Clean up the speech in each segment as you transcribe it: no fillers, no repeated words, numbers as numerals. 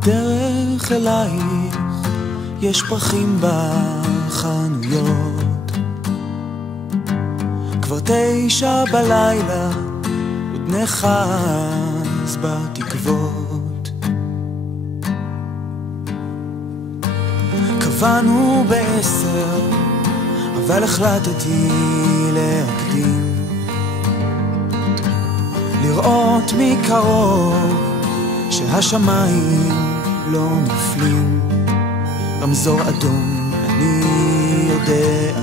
בדרך אלייך יש פרחים בחנויות, כבר 9 בלילה עוד נחז בתקוות. קבענו ב10 אבל החלטתי להקדים, לראות מקרוב שהשמיים לא נופלים. רמזור אדום אני יודע,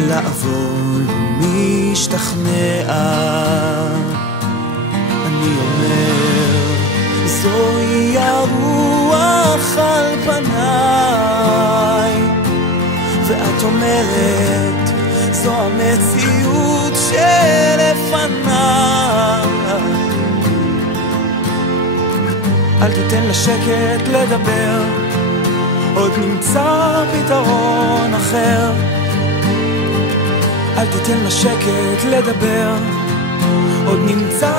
לעבור לא משתכנע. אני אומר זוהי הרוח על פניי, ואת אומרת זו המציאות שלפניי. אל תיתן לשקט לדבר, עוד נמצא פתרון אחר. אל תיתן לשקט לדבר, עוד נמצא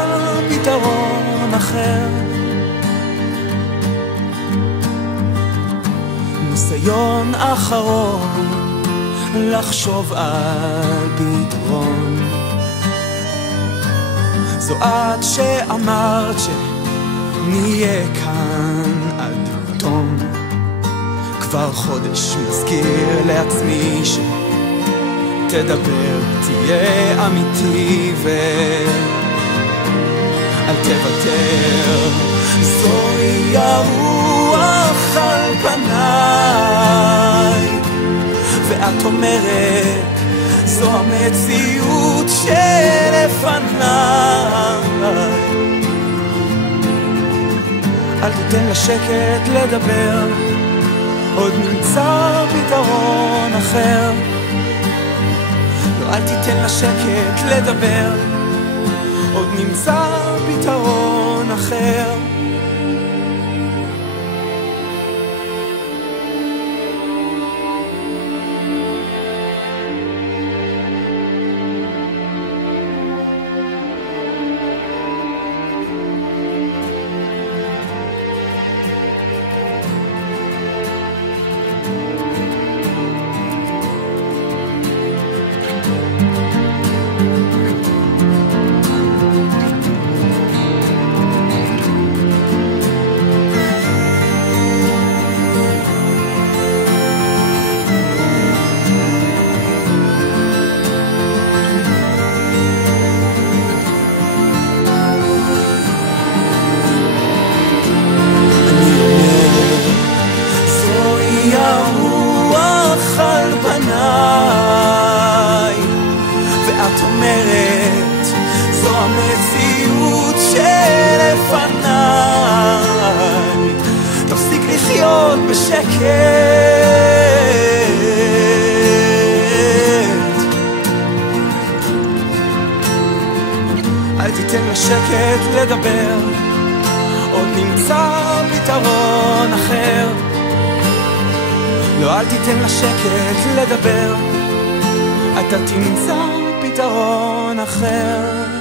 פתרון אחר. ניסיון אחרון לחשוב על פתרון. זו את שאמרת שנהיה כאן עד תום. כבר חודש מזכיר לעצמי שתדבר, תהיה אמיתי ואל תוותר. זוהי הרוח על פניי, ואת אומרת זו המציאות שלפניי. אל תיתן לשקט לדבר, עוד נמצא פתרון אחר. לא, אל תיתן לשקט לדבר, עוד נמצא פתרון אחר. ואת אומרת זו המציאות שלפניי. תפסיק לחיות בשקט, אל תיתן לשקט לדבר, עוד נמצא פתרון אחר. לא, אל תיתן לשקט לדבר, אתה תמצא פתרון אחר.